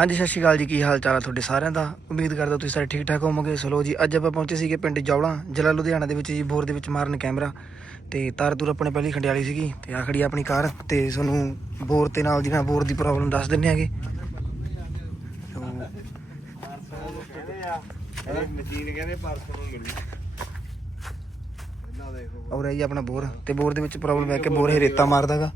ਹਾਂਜੀ, ਸਤਿ ਸ਼੍ਰੀ ਅਕਾਲ ਜੀ। ਕੀ ਹਾਲ ਚਾਲ ਆ ਤੁਹਾਡੇ ਸਾਰਿਆਂ ਦਾ? ਉਮੀਦ ਕਰਦਾ ਤੁਸੀਂ ਸਾਰੇ ਠੀਕ ਠਾਕ ਹੋਵੋਗੇ। ਸਲੋ ਜੀ, ਅੱਜ ਆਪਾਂ ਪਹੁੰਚੇ ਸੀਗੇ ਪਿੰਡ ਜੌਲਾ, ਜ਼ਿਲ੍ਹਾ ਲੁਧਿਆਣਾ ਦੇ ਵਿੱਚ ਜੀ, ਬੋਰ ਦੇ ਵਿੱਚ ਮਾਰਨ ਕੈਮਰਾ। ਤੇ ਤਾਰ ਤੂਰ ਆਪਣੇ ਪਹਿਲੀ ਖੰਡਿਆਲੀ ਸੀਗੀ। ਤੇ ਆ ਖੜੀ ਆਪਣੀ ਕਾਰ। ਤੇ ਤੁਹਾਨੂੰ ਬੋਰ ਤੇ ਨਾਲ ਦੀ ਨਾਲ ਬੋਰ ਦੀ ਪ੍ਰੋਬਲਮ ਦੱਸ ਦਿੰਨੇ ਆਗੇ ਮਸ਼ੀਨ ਕਹਿੰਦੇ ਪਰਸੋਂ ਨੂੰ ਮਿਲੂ ਔਰ ਇਹ ਜੀ ਆਪਣਾ ਬੋਰ। ਤੇ ਬੋਰ ਦੇ ਵਿੱਚ ਪ੍ਰੋਬਲਮ ਹੈ ਕਿ ਬੋਰ ਇਹ ਰੇਤਾ ਮਾਰਦਾਗਾ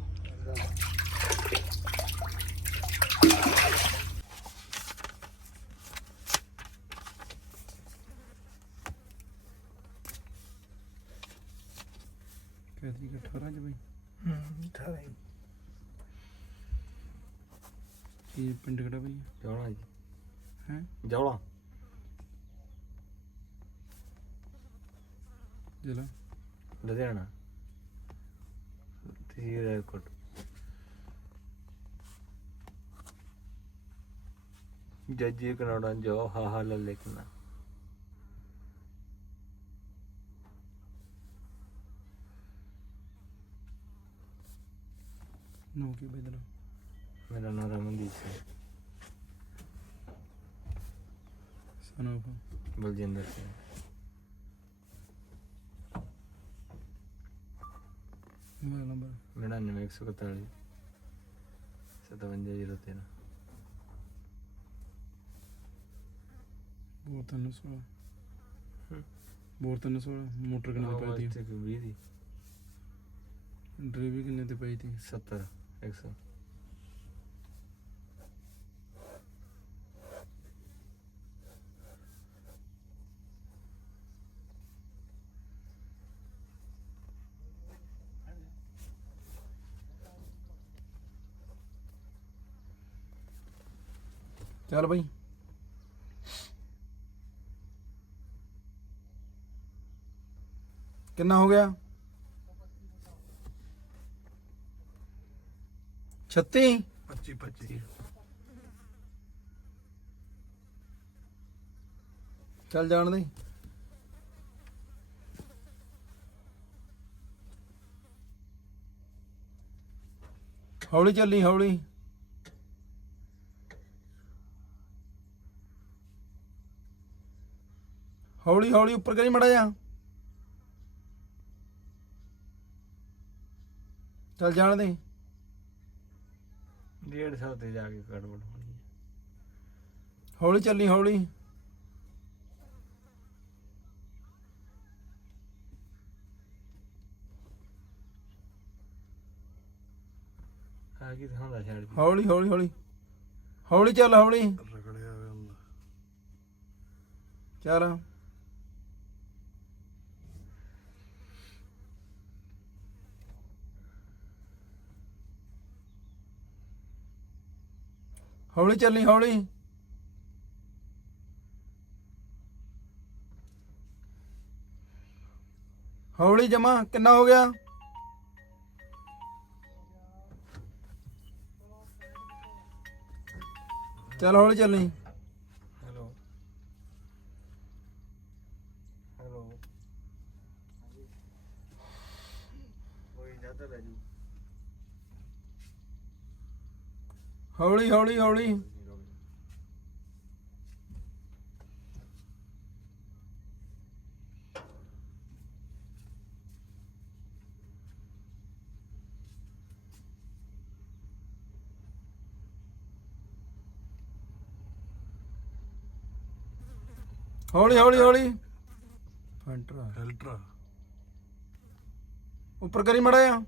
ਕੈਦੀ ਕਿ 18 ਚ ਬਈ? ਇਹ ਪਿੰਡ ਕਿਹੜਾ ਬਈ? ਜੌਲਾ ਜੀ। ਹੈ? ਜੌਲਾ। ਜ਼ਿਲ੍ਹਾ? ਲੁਧਿਆਣਾ। ਤੇ ਰੈਕੋਰਡ। ਜੱਜੀ ਕਨਾਡਾ ਜੋ ਹਾ ਹਾ ਲਾ ਲੇਕਨਾ ਨੋ ਕੀ ਬਦਲਾ ਮੇਰਾ ਨਾਮ Ramandeep Singh son of Baljinder Singh mobile number 99141 5703 bore ਤਿੰਨ ਸੌ ਬੋਰ ਤਿੰਨ ਸੌ ਮੋਟਰ ਕਿੰਨੇ ਤੇ ਪਾਈ ਤੇ 20 ਦੀ ਤੀ ਡਰਾਈਵਰ ਕਿੰਨੇ ਤੇ ਪਾਈ ਤੀ 70 100 ਚੱਲ ਬਈ। ਕਿੰਨਾ ਹੋ ਗਿਆ? 36 25 25 ਚੱਲ ਜਾਣ ਦੇ। ਹੌਲੀ ਚੱਲੀ ਹੌਲੀ। ਹੌਲੀ ਹੌਲੀ ਉੱਪਰ ਕਰੀ ਮੜਾ ਜਾ। ਚੱਲ ਜਾਣ ਦੇ। 150 ਤੇ ਜਾ ਕੇ ਗੜਬੜ ਹੋਣੀ ਹੈ ਹੌਲੀ ਚੱਲੀ ਹੌਲੀ। ਆ ਕੀ ਦਿਖਾਉਂਦਾ ਛੱਡ ਹੌਲੀ ਹੌਲੀ ਹੌਲੀ। ਹੌਲੀ ਚੱਲ ਹੌਲੀ। ਰਗੜਿਆ ਚੱਲ। ਹੌਲੀ ਚੱਲੀ ਹੌਲੀ। ਹੌਲੀ ਜਮਾ ਕਿੰਨਾ ਹੋ ਗਿਆ? ਚੱਲ ਹੌਲੀ ਚੱਲੀ। ਹੈਲੋ। ਹੈਲੋ। ਕੋਈ ਜਾਂਦਾ ਬੈਜੂ ਹੌਲੀ ਹੌਲੀ ਹੌਲੀ ਹੌਲੀ ਹੌਲੀ ਹੌਲੀ ਫੰਟਰਾ ਫਿਲਟਰ ਉੱਪਰ ਕਰੀ ਮੜਾ ਆ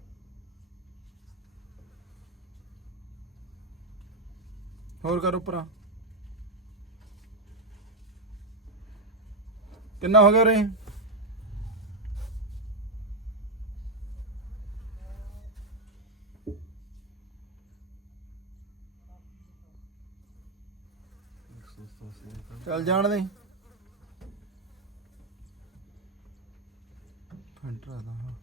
ਹੋਰ ਕਰ ਉੱਪਰ ਕਿੰਨਾ ਹੋ ਗਿਆ ਰੇ ਚੱਲ ਜਾਣ ਦੇ। ਫੰਟਰਾ ਦਾ ਹਾਂ।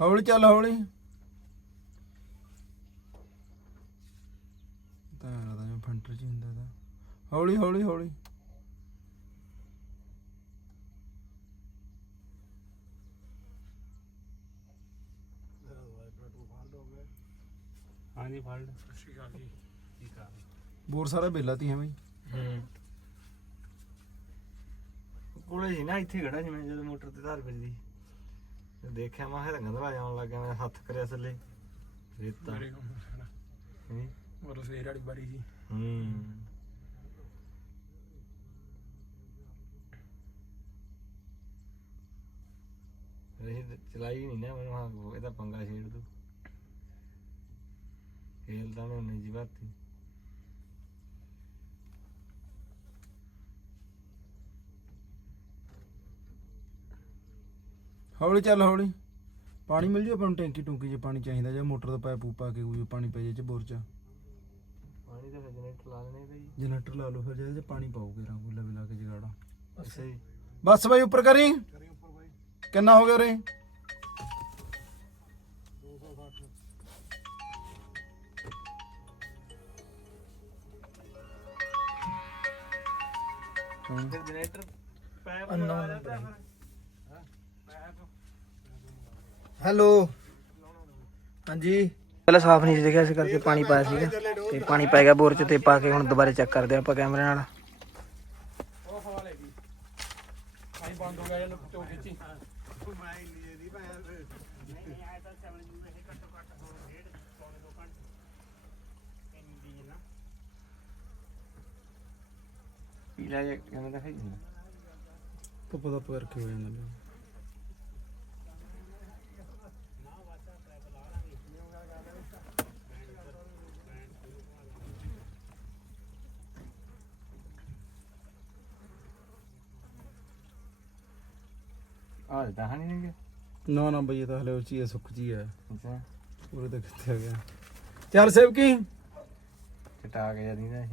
ਹੌਲੀ ਚੱਲ ਹੌਲੀ। ਤਾਂ ਲੱਗਦਾ ਜਿਵੇਂ ਫੰਟਰ ਚ ਹੁੰਦਾ ਦਾ ਹੌਲੀ ਹੌਲੀ ਹੌਲੀ। ਹਾਂਜੀ ਫੜ। ਸਤਿ ਸ਼੍ਰੀ ਅਕਾਲ ਜੀ ਬੋਰ ਸਾਰਾ ਬੇਲਾ ਤੀ ਹੈ। ਬਈ ਕੋਲੇ ਸੀ ਨਾ ਇੱਥੇ ਖੜਾ ਸੀ ਮੈਂ ਜਦੋਂ ਮੋਟਰ ਤੇ ਧਾਰ ਵੱਜਦੀ ਤੇ ਦੇਖਿਆ ਮੈਂ ਗੰਦਲਾ ਜਾਣ ਲੱਗਾ ਮੈਂ ਹੱਥ ਕਰਿਆ ਥੱਲੇ। ਰੇਤਾ। ਮੇਰੇ ਕੋਲ ਉਹ ਸਵੇਰ ਵਾਲੀ ਬਾਰੀ ਸੀ। ਹੂੰ। ਇਹ ਤਾਂ ਚਲਾਈ ਨਹੀਂ ਨਾ ਮੈਨੂੰ ਹਾਂ ਇਹਦਾ ਪੰਗਾ ਛੇੜ ਦੂ ਖੇਲ ਤਾਂ ਉਹਨੇ ਜੀ ਬਾਤੀ। ਹੌਲੀ ਚੱਲ ਹੌਲੀ। ਪਾਣੀ ਮਿਲ ਜੂ ਆਪਾਂ ਨੂੰ ਟੈਂਕੀ ਟੁੰਕੀ 'ਚ ਪਾਣੀ ਚਾਹੀਦਾ ਜਾਂ ਮੋਟਰ ਦਾ ਪਾਇਪ ਪੂਪ ਪਾ ਕੇ ਕੋਈ ਪਾਣੀ ਪੈ ਜੇ ਚ ਬੋਰ 'ਚ? ਤਾਂ ਜਨਰੇਟਰ ਲਾ ਲੈਣੇ ਪਈ ਜਨਰੇਟਰ ਲਾ ਲਓ ਫਿਰ ਜਿਹਦੇ 'ਚ ਪਾਣੀ ਪਾਓਗੇ ਰਾਂ ਕੋਈ ਲਵੇ ਲਾ ਕੇ ਜਗਾੜਾ। ਅੱਛਾ। ਜੀ ਬਸ ਬਾਈ ਉੱਪਰ ਕਰੀ। ਕਿੰਨਾ ਹੋ ਗਿਆ ਉਰੇ? ਫਿਰ ਜਨਰੇਟਰ ਪੈਪ Unknown ਲਵਾ ਦਿੱਤਾ number ਪੈਪ ਹੈਲੋ। ਹਾਂਜੀ। ਪਹਿਲਾਂ ਸਾਫ਼ ਨਹੀਂ ਸੀ ਦਿਖਿਆ ਇਸ ਕਰਕੇ ਪਾਣੀ ਪਾਇਆ ਸੀਗਾ। ਤੇ ਪਾਣੀ ਪੈ ਗਿਆ ਬੋਰ ਚ ਤੇ ਪਾ ਕੇ ਹੁਣ ਦੁਬਾਰਾ ਚੈੱਕ ਕਰਦੇ ਆਪਾਂ ਕੈਮਰੇ ਨਾਲ। ਉਹ ਹਵਾ ਲੈ ਗਈ ਪਾਣੀ ਬੰਦ ਹੋ ਗਿਆ ਇਹਨੂੰ ਚੋ ਖਿੱਚੀ ਪੀਲਾ ਜਿਹਾ ਕਿਵੇਂ ਦਾ ਹੈ ਧੁੱਪ ਦਾ ਪਕੜ ਕੇ ਹੋ ਜਾਂਦਾ ਲਿਆ। ਆ ਤਾਂ ਹਣੀ ਨਹੀਂ ਗਿਆ ਨਾ ਨਾ ਬਈ ਇਹ ਤਾਂ ਹਲੇ ਉੱਚੀ ਹੈ ਸੁੱਖ ਜੀ ਹੈ। ਅੱਛਾ। ਪੂਰੇ ਤਾਂ ਕਿੱਥੇ ਆ ਗਿਆ। ਚੱਲ ਸੇਵਕੀ ਚਟਾ ਕੇ ਜਦੀ ਨਾ ਇਹ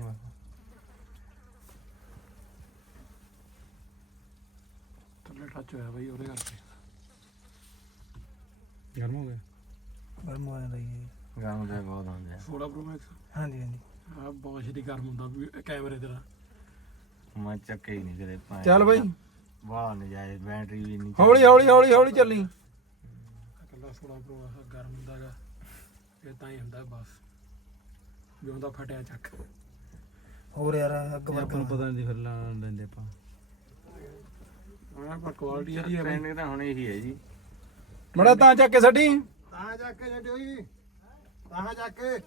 ਥੱਲੇ ਟੱਚ ਹੋਇਆ ਬਈ ਉਹਦੇ ਕਰਕੇ। ਗਰਮ ਹੋ ਗਿਆ? ਗਰਮ ਹੋ ਜਾਂਦਾ ਜੀ। ਗਾਉਂ ਦਾ ਬਹੁਤ ਆਉਂਦਾ 16 ਪ੍ਰੋ ਮੈਕਸ? ਹਾਂਜੀ ਹਾਂਜੀ। ਆ ਬਹੁਤ ਛੇਤੀ ਗਰਮ ਹੁੰਦਾ ਵੀ ਕੈਮਰੇ ਦੇ ਨਾਲ ਮੈਂ ਚੱਕੇ ਹੀ ਨਹੀਂ ਕਰੇ ਪਾਏ ਚੱਲ ਬਈ। ਵਾਹ ਨਜਾਇਜ਼ ਬੈਟਰੀ ਵੀ ਨਹੀਂ ਹੌਲੀ ਹੌਲੀ ਹੌਲੀ ਹੌਲੀ ਚੱਲੀ। 16 ਪ੍ਰੋ ਆ ਗਰਮ ਹੁੰਦਾਗਾ ਇਹ ਤਾਂ ਹੀ ਹੁੰਦਾ ਬਸ। ਵੀ ਹੁੰਦਾ ਫਟਿਆ ਚੱਕ। ਹੋਰ ਯਾਰ ਅੱਗ ਆਪਾਂ ਨੂੰ ਪਤਾ ਨਹੀਂ ਫਿਰ ਲਾਣ ਲੈਂਦੇ ਆਪਾਂ। ਹਾਂ ਪਰ ਕੁਆਲਿਟੀ ਇਹਦੀ ਹੈ ਟ੍ਰੈਂਡ ਤਾਂ ਹੁਣ ਇਹੀ ਹੈ ਜੀ। ਮੜਾ ਤਾਂ ਚੱਕ ਕੇ ਛੱਡੀ। ਤਾਂ ਜਾ ਕੇ ਛੱਡਿਓ ਜੀ। ਤਾਂ ਜਾ ਕੇ।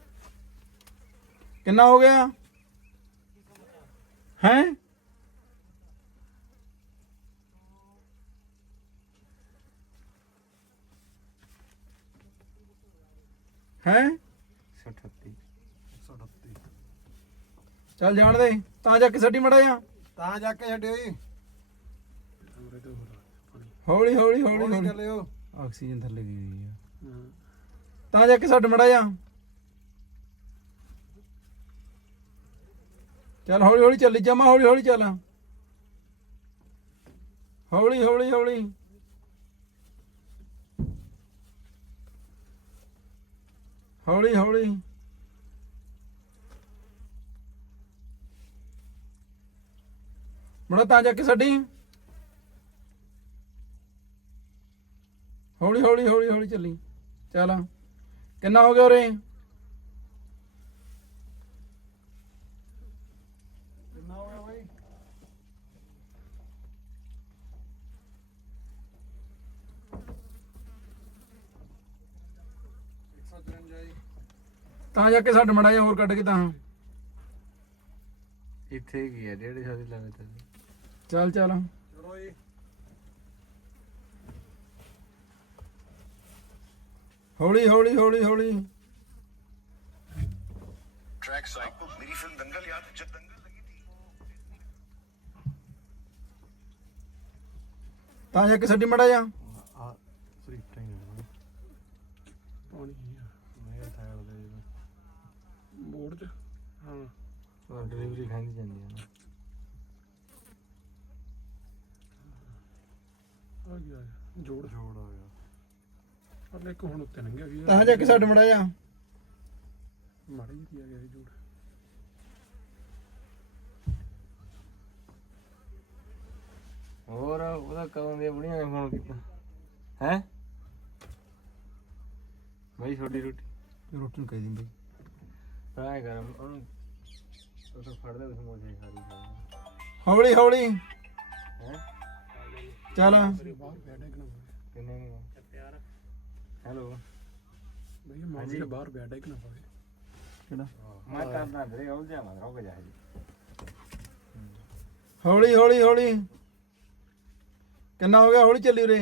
ਕਿੰਨਾ ਹੋ ਗਿਆ? ਹੈ? ਹੈ? 138 ਚੱਲ ਜਾਣ ਦੇ ਤਾਂ ਜਾ ਕੇ ਛੱਡੀ ਮੜਾ ਜਾ। ਤਾਂ ਜਾ ਕੇ ਛੱਡਿਓ ਜੀ। ਹੌਲੀ ਹੌਲੀ ਹੌਲੀ ਹੌਲੀ ਚੱਲਿਓ। ਆਕਸੀਜਨ ਥੱਲੇ ਗਈ ਹੋਈ ਆ। ਤਾਂ ਜਾ ਕੇ ਛੱਡ ਮੜਾ ਜਾ। ਚੱਲ ਹੌਲੀ ਹੌਲੀ ਚੱਲੀ ਜਾਮਾ ਹੌਲੀ ਹੌਲੀ ਚੱਲ। ਹੌਲੀ ਹੌਲੀ ਹੌਲੀ। ਹੌਲੀ ਹੌਲੀ। ਮੜਾ ਤਾਂ ਜਾ ਕੇ ਛੱਡੀ। ਹੌਲੀ ਹੌਲੀ ਹੌਲੀ ਹੌਲੀ ਚੱਲੀ। ਚੱਲ, ਕਿੰਨਾ ਹੋ ਗਿਆ ਉਰੇ ਕਿੰਨਾ ਹੋਇਆ ਬਾਈ ਤਾਂ ਜਾ ਕੇ ਛੱਡ ਮੜਾ ਜਾ ਹੋਰ ਕੱਢ ਕੇ ਤਾਂ ਇੱਥੇ ਕੀ ਹੈ 150 ਦੀ ਲੱਗੇ ਤੇ ਚੱਲ ਚੱਲ ਚਲੋ ਜੀ ਹੌਲੀ ਹੌਲੀ ਹੌਲੀ ਹੌਲੀ ट्रैक आपको मेरी फिल्म दंगल याद है जब दंगल लगी थी ਤਾਂ ਜਾ ਕੇ ਛੱਡੀ ਮੜਾ ਜਾ ਬੋਰਡ ਚ ਹਾਂ। ਉਹ ਡਿਲੀਵਰੀ ਖਾਂਦੀ ਜਾਂਦੀ ਹੈ ਨਾ ਆ ਗਿਆ ਜੋੜ। ਜੋੜ ਆ ਗਿਆ। ਪਰ ਇੱਕ ਹੁਣ ਉੱਤੇ ਲੰਘਿਆ ਵੀ ਤਾਂ ਜਾ ਕੇ ਛੱਡ ਮੜਾ ਜਾ। ਮਾੜੀ ਜਿਹੀ ਆ ਗਿਆ ਜੋੜ। ਹੋਰ ਉਹਦਾ ਕਦੋਂ ਦੀਆਂ ਬੁੜੀਆਂ ਨੇ ਫੋਨ ਕੀਤਾ। ਹੈ? ਬਈ ਛੋਟੀ ਰੋਟੀ। ਰੋਟੀ ਨੂੰ ਕਹਿ ਦਿੰਦੇ। ਤਾਂ ਕਰ ਉਹਨੂੰ ਉਹ ਤਾਂ ਫੜਦੇ ਉਸ ਮੋਜੇ ਸਾਰੀ ਹੌਲੀ ਹੌਲੀ। ਚੱਲ। ਬਾਹਰ ਬੈਠੇ ਕਿ ਨਾ ਕਿੰਨੇ ਨੇ? ਹੈਲੋ। ਬਈ ਮਾਮੀ ਦੇ ਬਾਹਰ ਬੈਠਾ ਕਿ ਨਾ ਪਵੇ ਕਿਹੜਾ? ਮੈਂ ਕਰਦਾ ਵੀਰੇ ਉਹ ਜਾਵਾਂ ਰੁਕ ਜਾ ਜੀ ਹੌਲੀ ਹੌਲੀ ਹੌਲੀ। ਕਿੰਨਾ ਹੋ ਗਿਆ ਹੌਲੀ ਚੱਲੀ ਉਰੇ?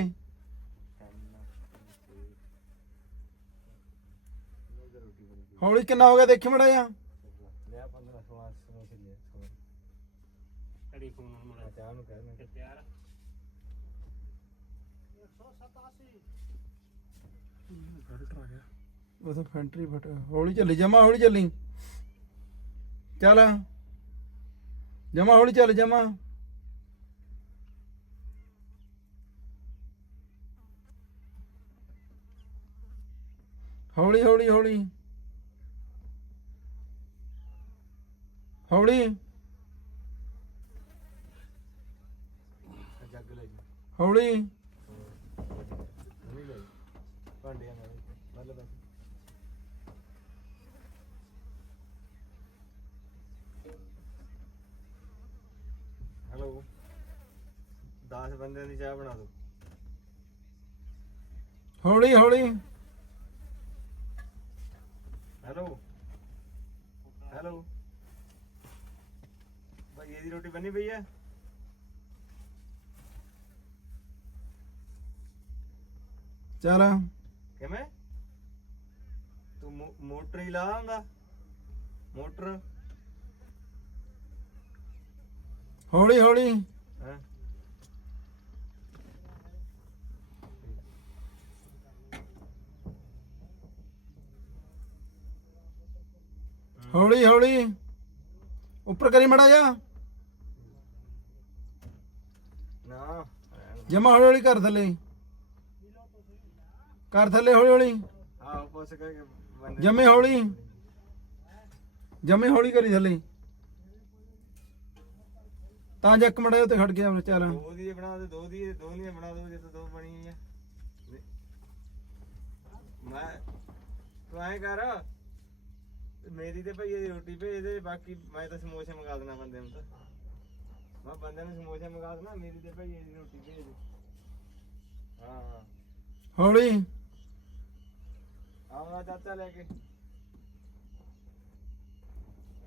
ਹੌਲੀ ਕਿੰਨਾ ਹੋ ਗਿਆ ਦੇਖੀ ਮੜਾ ਜਾ ਲਿਆ 15 16 ਸਮੋਸੇ ਲਿਆ ਅੜੀ ਫੋਨ ਮੜਾ ਚਾਹ ਨੂੰ ਕਹਿ ਮੈਂ। ਤਿਆਰ ਫਿਲਟਰ ਆ। ਗਿਆ ਉਹ ਤਾਂ ਫੈਂਟਰੀ ਫਟ ਹੌਲੀ ਚੱਲੀ ਜਮਾ ਹੌਲੀ ਚੱਲੀ। ਚੱਲ। ਜਮਾ ਹੌਲੀ ਚੱਲ ਜਮਾ। ਹੌਲੀ ਹੌਲੀ ਹੌਲੀ। ਹੌਲੀ। ਜੱਗ ਲੈ ਜੀ ਹੌਲੀ। ਨਹੀਂ ਲੈ ਭਾਂਡਿਆਂ ਨਾਲ ਮਤਲਬ ਹੈਲੋ। 10 ਬੰਦਿਆਂ ਦੀ ਚਾਹ ਬਣਾ ਦਿਓ। ਹੌਲੀ ਹੌਲੀ। ਹੈਲੋ। ਹੈਲੋ। ਭਾਈ ਇਹਦੀ ਰੋਟੀ ਬਣੀ ਪਈ ਹੈ ਚੱਲ। ਕਿਵੇਂ? ਤੂੰ ਮੋਟਰ ਹੀ ਲਾ ਆਂਦਾ ਮੋਟਰ। ਹੌਲੀ ਹੌਲੀ। ਹਾਂ? ਹੌਲੀ ਹੌਲੀ। ਉੱਪਰ ਕਰੀ ਮੜਾ ਜਾ ਨਾ ਜਮਾ ਹੌਲੀ ਹੌਲੀ ਕਰ ਥੱਲੇ ਕਰ ਥੱਲੇ ਹੌਲੀ ਹੌਲੀ। ਆਹ ਪੁੱਛ ਕੇ ਬੰਦੇ ਜਮੇ ਹੌਲੀ। ਜਮੇ ਹੌਲੀ ਕਰੀ ਥੱਲੇ ਤਾਂ ਜੱਕ ਮੜਾ ਉੱਤੇ ਖੜ ਗਿਆ ਚੱਲ। ਦੋ ਦੀ ਬਣਾ ਦੇ ਦੋ ਦੀ ਦੋ ਦੀਆਂ ਬਣਾ ਦੋ ਜੇ ਤਾਂ ਦੋ ਬਣੀ ਆ ਨਹੀਂ। ਮੈਂ ਤੂੰ ਐਂ ਕਰ। ਮੇਰੀ ਤੇ ਭਈਏ ਦੀ ਰੋਟੀ ਭੇਜ ਦੇ ਬਾਕੀ ਮੈਂ ਤਾਂ ਸਮੋਸੇ ਮੰਗਾ ਦੇਣਾ ਬੰਦੇ ਨੂੰ ਤਾਂ। ਮੈਂ ਬੰਦੇ ਨੂੰ ਸਮੋਸੇ ਮੰਗਾ ਦੇਣਾ ਮੇਰੀ ਤੇ ਭਈਏ ਦੀ ਰੋਟੀ ਭੇਜ ਦੇ। ਹਾਂ। ਹਾਂ ਹੌਲੀ ਆਉਣਾ ਚਾਚਾ ਲੈ ਕੇ।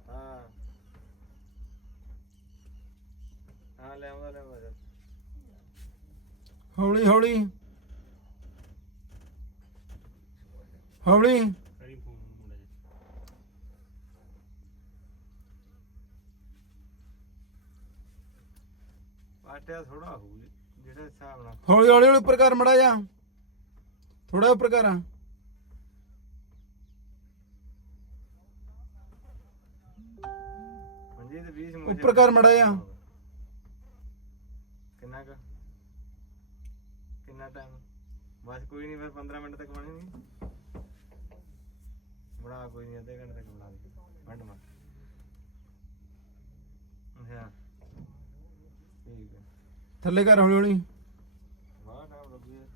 ਹਾਂ। ਹਾਂ ਲੈ ਆਉਂਦਾ ਲੈ ਆਉਂਦਾ ਹੌਲੀ ਹੌਲੀ। ਹੌਲੀ ਕਰੀ ਫੋਨ ਮੁੰਡਾ ਜੀ ਪਾਟਿਆ ਥੋੜਾ ਹੋਊ ਜੀ, ਜਿਹੜੇ ਹਿਸਾਬ ਨਾਲ ਹੌਲੀ ਹੌਲੀ ਹੌਲੀ ਉੱਪਰ ਕਰ ਮੜਾ ਜਾ। ਥੋੜਾ ਉੱਪਰ ਕਰ। ਹਾਂਜੀ ਤੇ 20 ਸਮੋਸੇ ਉੱਪਰ ਕਰ ਮਾੜਾ ਜਿਹਾ। ਕਿੰਨਾ ਕ? ਕਿੰਨਾ ਟਾਈਮ ਬਸ ਕੋਈ ਨਹੀਂ ਫਿਰ 15 ਮਿੰਟ ਤੱਕ ਬਣੇ ਨਹੀਂ ਬਣਾ ਕੋਈ ਨਹੀਂ ਅੱਧੇ ਘੰਟੇ ਤੱਕ ਬਣਾ ਦੇ। ਵੰਡ ਮਾਰ। ਅੱਛਾ। ਥੱਲੇ ਕਰ ਹੌਲੀ ਹੌਲੀ ਵਾਹ ਟਾਈਮ ਲੱਗੂ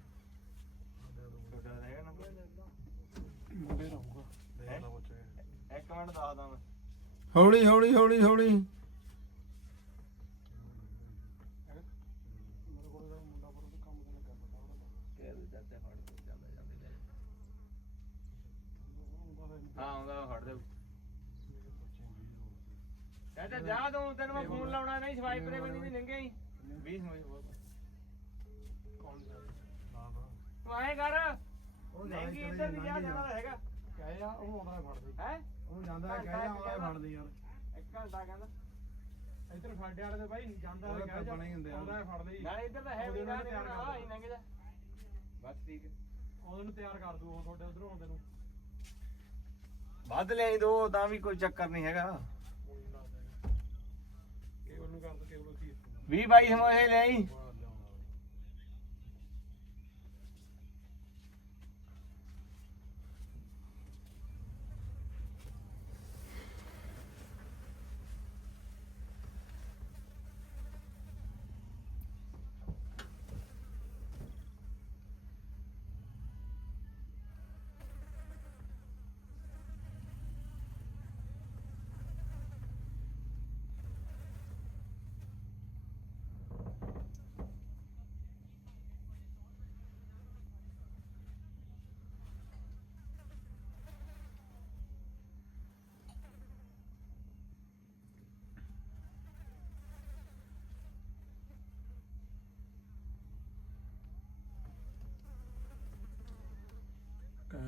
ਯਾਰ ਛੋਟਾ ਰਹੇਗਾ ਨਾ ਮੁੰਡੇ ਰਹੂਗਾ ਹੈਂ? ਇੱਕ ਮਿੰਟ ਦੱਸਦਾ ਮੈਂ ਹੌਲੀ ਹੌਲੀ ਹੌਲੀ ਹੌਲੀ ਹਾਂ ਆਉਂਦਾ ਫੜ ਦੇ ਚਾਚਾ, ਜਾ ਤੂੰ, ਤੈਨੂੰ ਮੈਂ ਫੋਨ ਲਾਉਣਾ, ਨਹੀਂ ਸਵਾਈਪ ਦੇ ਬੰਦੀ ਦੀ ਲੰਘਿਆ ਹੀ 20 ਸਮਝ ਬਹੁਤ ਤੂੰ ਆਏ ਕਰ। ਉਹ ਲੰਘੀ ਇੱਧਰ ਦੀ ਜਾ ਜਾਣਾ ਹੈਗਾ। ਕਹੇ ਆ ਉਹ ਆਉਂਦਾ ਫੜ ਦੇ ਹੈ? ਉਹ ਜਾਂਦਾ ਕਹੇ ਆ, ਆਉਂਦਾ ਫੜ ਦੇ ਯਾਰ। ਇੱਕ ਘੰਟਾ ਕਹਿੰਦਾ। ਇੱਧਰ ਫਾਡੇ ਵਾਲੇ ਦੇ ਬਾਈ ਜਾਂਦਾ ਉਹਦੇ ਤਾਂ ਬਣੇ ਹੀ ਹੁੰਦੇ ਆ। ਆਉਂਦਾ ਫੜ ਦੇ ਨਾਲੇ ਇੱਧਰ ਤਾਂ ਹੈ ਵੀ ਉਹਦੇ ਨਾ ਨਾਲ ਤਿਆਰ ਕਰ ਹੀ ਲੰਘ ਜਾ ਬਸ ਠੀਕ ਹੈ। ਉਹਨੂੰ ਨੂੰ ਤਿਆਰ ਕਰ ਦੂ ਉਹ ਤੁਹਾਡੇ ਉਧਰੋਂ ਆਉਂਦੇ ਨੂੰ। ਵੱਧ ਲਿਆਈ ਦੋ ਤਾਂ ਵੀ ਕੋਈ ਚੱਕਰ ਨਹੀਂ ਹੈਗਾ। ਕੇਵਲ ਨੂੰ ਕਰ ਦੋ ਕੇਵਲ ਕੀ 20 22 ਸਮੋਸੇ ਲਿਆਈ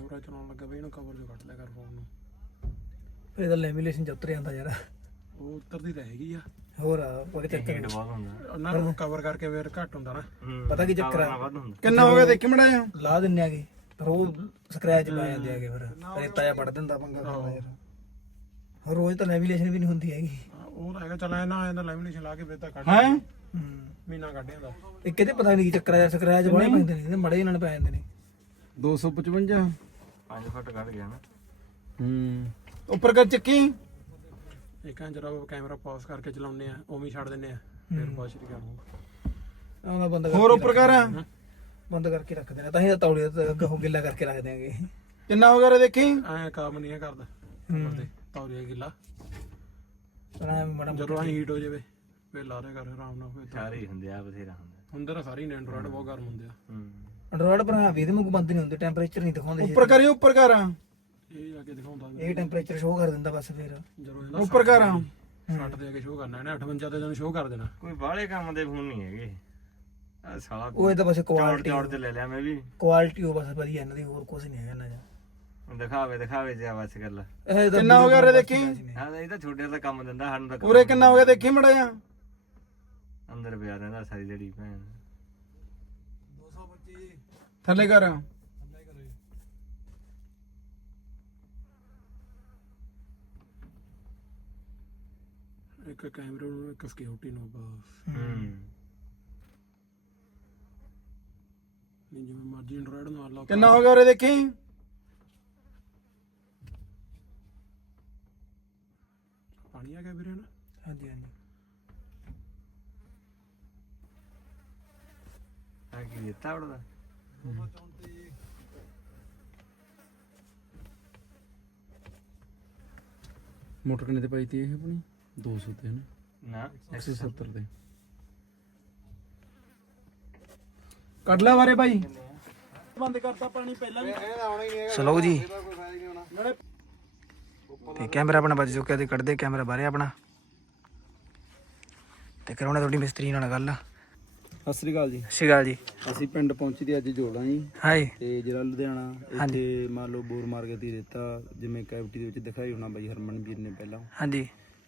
ਕੈਮਰਾ ਚਲਾਉਣ ਲੱਗਾ ਬਈ ਇਹਨੂੰ ਕਵਰ ਜੋ ਕੱਢ ਲਿਆ ਕਰ ਫੋਨ ਨੂੰ। ਫਿਰ ਇਹਦਾ ਲੈਮੀਨੇਸ਼ਨ ਚ ਉਤਰ ਜਾਂਦਾ ਯਾਰ। ਉਹ ਉੱਤਰਦੀ ਰਹਿ ਗਈ ਆ। ਹੋਰ ਆ ਉਹਦੇ ਚੱਕਰ ਹੁੰਦਾ। ਉਹਨਾਂ ਨੂੰ ਕਵਰ ਕਰਕੇ ਫੇਰ ਘੱਟ ਹੁੰਦਾ ਨਾ। ਪਤਾ ਕੀ ਚੱਕਰ ਆ? ਕਿੰਨਾ ਹੋ ਗਿਆ ਦੇਖੀ ਮੜਾ ਜਾ ਲਾ ਦਿੰਨੇ ਆਗੇ ਪਰ ਉਹ ਸਕ੍ਰੈਚ ਪਾ ਜਾਂਦੇ ਆਗੇ ਫਿਰ। ਰੇਤਾ ਜਿਹਾ ਪੜ ਦਿੰਦਾ ਪੰਗਾ ਕਰਦਾ ਯਾਰ। ਹੋਰ ਰੋਜ਼ ਤਾਂ ਲੈਮੀਨੇਸ਼ਨ ਵੀ ਨਹੀਂ ਹੁੰਦੀ ਹੈਗੀ। ਉਹ ਤਾਂ ਹੈਗਾ ਚੱਲ ਐ ਨਾ ਇਹਦਾ ਲੈਮੀਨੇਸ਼ਨ ਲਾ ਕੇ ਫੇਰ ਤਾਂ ਕੱਢ ਹੈ? ਮਹੀਨਾ ਕੱਢ ਜਾਂਦਾ ਇੱਕ ਇਹਦੇ ਪਤਾ ਨਹੀਂ ਕੀ ਚੱਕਰ ਆ ਯਾਰ ਸਕ੍ਰੈਚ ਬੜੇ ਪੈਂਦੇ ਨੇ ਇਹਦੇ ਮੜੇ ਇਹਨਾਂ ਨੇ ਪੈ ਜਾਂਦੇ ਨੇ। 255 5 ਫੁੱਟ ਕੱਢ ਗਿਆ ਨਾ। ਹੂੰ। ਉੱਪਰ ਕਰ ਚੱਕੀ। ਇੱਕ ਐਂ ਜਰਾ ਕੈਮਰਾ ਪਾਸ ਕਰਕੇ ਚਲਾਉਂਦੇ ਆ ਉਵੇਂ ਹੀ ਛੱਡ ਦਿੰਦੇ ਆ ਫਿਰ ਬਾਅਦ ਸ਼ੁਰੂ ਕਰੂੰਗਾ ਆਉਂਦਾ ਬੰਦਾ ਹੋਰ ਉੱਪਰ ਕਰ ਬੰਦ ਕਰਕੇ ਰੱਖਦੇ ਨੇ ਤਾਂ ਹੀ ਤਾਂ ਤੌੜੇ ਤੇ ਗਹੋ ਗਿੱਲਾ ਕਰਕੇ ਰੱਖ ਦਿਆਂਗੇ। ਕਿੰਨਾ ਹੋ ਗਿਆ ਰੇ ਦੇਖੀ? ਐ ਕੰਮ ਨਹੀਂ ਇਹ ਕਰਦਾ ਕਰਦੇ ਤੌਰੀਆ ਗਿੱਲਾ। ਪਰ ਐਂ ਮਾੜਾ ਜਦੋਂ ਐ ਹੀਟ ਹੋ ਜਾਵੇ ਫੇਰ ਲਾ ਦੇ ਕਰ ਆਰਾਮ ਨਾਲ ਫੇਰ ਤਾਂ- ਸਾਰੇ ਹੀ ਹੁੰਦੇ ਆ ਬਥੇਰਾ ਹੁੰਦਾ। ਹੁੰਦੇ ਤਾਂ ਸਾਰੇ ਹੀ ਐਂਡਰੋਇਡ ਬਹੁਤ ਗਰਮ ਹੁੰਦੇ ਆ। ਹੂੰ। ਅੰਡਰੋਇਡ ਪਰ ਆ ਵੀ ਇਹਦੇ ਵਾਂਗੂ ਬੰਦ ਨਹੀਂ ਹੁੰਦੇ ਟੈਂਪਰੇਚਰ ਨਹੀਂ ਦਿਖਾਉਂਦੇ ਉੱਪਰ ਕਰੀ ਉੱਪਰ ਕਰ ਇਹ ਜਾ ਕੇ ਦਿਖਾਉਂਦਾ ਇਹ ਟੈਂਪਰੇਚਰ ਸ਼ੋ ਕਰ ਦਿੰਦਾ ਬਸ ਫਿਰ। ਜਦੋਂ ਇਹਦਾ ਉੱਪਰ ਕਰ 60 ਦੇ ਕੇ ਸ਼ੋਅ ਕਰਨਾ ਇਹਨੇ 58 ਤੇ ਜਦੋਂ ਸ਼ੋਅ ਕਰ ਦੇਣਾ। ਕੋਈ ਬਾਹਲੇ ਕੰਮ ਦੇ ਫੋਨ ਨਹੀਂ ਹੈਗੇ। ਆ ਸਾਲਾ ਉਹ ਇਹਦਾ ਬਸ ਕੁਆਲਿਟੀ ਚੌੜ ਤੇ ਲੈ ਲਿਆ ਮੈਂ ਵੀ। ਕੁਆਲਿਟੀ ਉਹ ਬਸ ਵਧੀਆ ਇਹਨਾਂ ਦੀ ਹੋਰ ਕੁਝ ਨਹੀਂ ਹੈਗਾ ਇਹਨਾਂ ਦਾ। ਦਿਖਾਵੇ ਦਿਖਾਵੇ ਜਿਆ ਬਸ ਗੱਲ। ਕਿੰਨਾ ਹੋ ਗਿਆ ਰੇ ਦੇਖੀ? ਹਾਂ ਇਹ ਤਾਂ ਛੋਟੇ ਦਾ ਕੰਮ ਦਿੰਦਾ ਸਾਨੂੰ ਤਾਂ ਉਰੇ ਕਿੰਨਾ ਹੋ ਗਿਆ ਦੇਖੀ ਮੜਾ ਜਾ ਅੰਦਰ ਪਿਆ ਰਹਿੰਦਾ ਸਾਰੀ ਜਿਹੜੀ ਭੈਣ। ਥੱਲੇ ਕਰ। ਇੱਕ ਕੈਮਰੇ ਨੂੰ ਇੱਕ ਸਿਕਿਉਰਿਟੀ ਨੂੰ ਬਸ ਹੂੰ। ਨਹੀਂ ਜਿਵੇਂ ਮਰਜ਼ੀ ਐਂਡਰੋਇਡ ਨੂੰ ਅਨਲੌਕ ਕਿੰਨਾ ਹੋ ਗਿਆ ਉਰੇ ਦੇਖੀ? ਪਾਣੀ ਆ ਗਿਆ ਵੀਰੇ ਨਾ। ਹਾਂਜੀ ਹਾਂਜੀ। ਆ ਕੀ ਦਿੱਤਾ ਉਹਦਾ? ਮੋਟਰ ਕਿੰਨੇ ਤੇ ਪਾਈ ਤੀ ਇਹ ਆਪਣੀ? 200 ਤੇ ਨਾ ਨਾ 170 ਤੇ ਕੱਢ ਲੈ ਬਾਰੇ ਭਾਈ ਬੰਦ ਕਰਤਾ ਪਾਣੀ ਪਹਿਲਾਂ ਵੀ। ਚਲੋ ਜੀ। ਤੇ ਕੈਮਰਾ ਆਪਣਾ ਵੱਜ ਚੁੱਕਿਆ ਤੇ ਕੱਢਦੇ ਕੈਮਰਾ ਬਾਹਰ ਆਪਣਾ। ਤੇ ਕਰਾਉਣਾ ਤੁਹਾਡੀ ਮਿਸਤਰੀ ਨਾਲ ਗੱਲ। ਸਤਿ ਸ੍ਰੀ ਅਕਾਲ ਜੀ। ਸ਼ਿਗਾ ਜੀ। ਅਸੀਂ ਪਿੰਡ ਪਹੁੰਚੀ ਤੇ ਅੱਜ ਜੋੜਾਂ ਜੀ। ਹਾਏ ਤੇ ਜਿਹੜਾ ਲੁਧਿਆਣਾ ਇੱਥੇ ਮੰਨ ਲਓ ਬੋਰ ਮਾਰ ਕੇ ਤੀ ਦਿੱਤਾ ਜਿਵੇਂ ਕੈਵਿਟੀ ਦੇ ਵਿੱਚ ਦਿਖਾਈ ਹੋਣਾ ਬਾਈ ਹਰਮਨਵੀਰ ਨੇ ਪਹਿਲਾਂ। ਹਾਂਜੀ।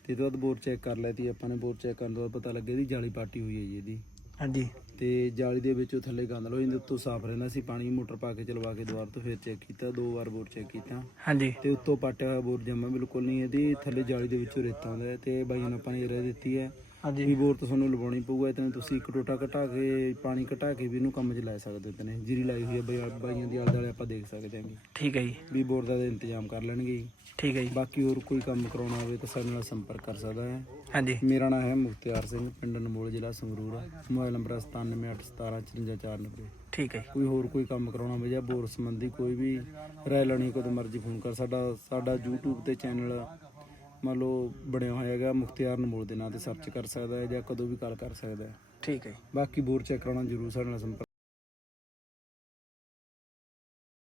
ਤੇ ਇਹਦੇ ਬਾਅਦ ਬੋਰ ਚੈੱਕ ਕਰ ਲਿਆ ਤੀ ਆਪਾਂ ਨੇ ਬੋਰ ਚੈੱਕ ਕਰਨ ਤੋਂ ਬਾਅਦ ਪਤਾ ਲੱਗਿਆ ਇਹਦੀ ਜਾਲੀ ਪਾਟੀ ਹੋਈ ਹੈ ਜੀ ਇਹਦੀ। ਹਾਂਜੀ। ਤੇ ਜਾਲੀ ਦੇ ਵਿੱਚੋਂ ਥੱਲੇ ਗੰਦ ਲੋ ਇਹਦੇ ਉੱਤੋਂ ਸਾਫ਼ ਰਹਿੰਦਾ ਸੀ ਪਾਣੀ ਮੋਟਰ ਪਾ ਕੇ ਚਲਵਾ ਕੇ ਦੁਬਾਰਾ ਤੋਂ ਫਿਰ ਚੈੱਕ ਕੀਤਾ ਦੋ ਵਾਰ ਬੋਰ ਚੈੱਕ ਕੀਤਾ। ਹਾਂਜੀ। ਤੇ ਉੱਤੋਂ ਪਾਟਿਆ ਹੋਇਆ ਬੋਰ ਜਮਾ ਬਿਲਕੁਲ ਨਹੀਂ ਇਹਦੀ ਥੱਲੇ ਜਾਲੀ ਦੇ ਵਿੱਚੋਂ ਰੇਤਾ ਆਉਂਦਾ ਤੇ ਬਾਈਆਂ ਨੇ ਆਪਾਂ ਨੇ ਰਹਿ ਦਿੱਤੀ ਹੈ। ਵੀ ਹਾਂਜੀ ਬੋਰ ਤੋਂ ਤੁਹਾਨੂੰ ਲਵਾਉਣੀ ਪਊਗਾ ਤੇ ਤੁਸੀਂ ਇੱਕ ਟੋਟਾ ਘਟਾ ਕੇ ਪਾਣੀ ਘਟਾ ਕੇ ਵੀ ਇਹਨੂੰ ਕੰਮ 'ਚ ਲੈ ਸਕਦੇ ਹੋ ਤਨੇ। ਜੀਰੀ ਲਾਈ ਹੋਈ ਹੈ ਬਾਈ- ਬਾਈਆਂ ਦੀ ਆਲੇ ਦੁਆਲੇ ਆਪਾਂ ਦੇਖ ਸਕਦੇ ਹਾਂਗੇ। ਠੀਕ ਹੈ ਜੀ। ਵੀ ਬੋਰ ਦਾ ਇੰਤਜ਼ਾਮ ਕਰ ਲੈਣਗੇ ਜੀ। ਠੀਕ ਹੈ ਜੀ। ਬਾਕੀ ਹੋਰ ਕੋਈ ਕੰਮ ਕਰਾਉਣਾ ਹੋਵੇ ਤਾਂ ਸਾਡੇ ਨਾਲ ਸੰਪਰਕ ਕਰ ਸਕਦਾ ਹੈ। ਹਾਂਜੀ। ਮੇਰਾ ਨਾਮ ਹੈ ਮੁਖਤਿਆਰ ਸਿੰਘ ਪਿੰਡ ਨਮੋਲ ਜ਼ਿਲ੍ਹਾ ਸੰਗਰੂਰ। ਮੋਬਾਈਲ ਨੰਬਰ 9781175454 ਠੀਕ ਹੈ ਜੀ। ਕੋਈ ਹੋਰ ਕੋਈ ਕੰਮ ਕਰਾਉਣਾ ਹੋਵੇ ਜਾਂ ਬੋਰ ਸੰਬੰਧੀ ਕੋਈ ਵੀ ਰਾਏ ਲੈਣੀ ਕਦੋਂ ਮਰਜ਼ੀ ਫੋਨ ਕਰ। ਸਾਡਾ ਸਾਡਾ YouTube ਤੇ ਚੈਨਲ ਮੰਨ ਲਓ ਬਣਿਆ ਹੋਇਆ ਹੈਗਾ ਮੁਖਤਿਆਰ ਨਮੋਲ ਦੇ ਨਾਂ ਤੇ ਸਰਚ ਕਰ ਸਕਦਾ ਹੈ ਜਾਂ ਕਦੋਂ ਵੀ ਕਾਲ ਕਰ ਸਕਦਾ ਹੈ। ਠੀਕ ਹੈ ਬਾਕੀ ਬੋਰ ਚੈੱਕ ਕਰਾਉਣਾ ਜ਼ਰੂਰ ਸਾਡੇ ਨਾਲ ਸੰਪਰਕ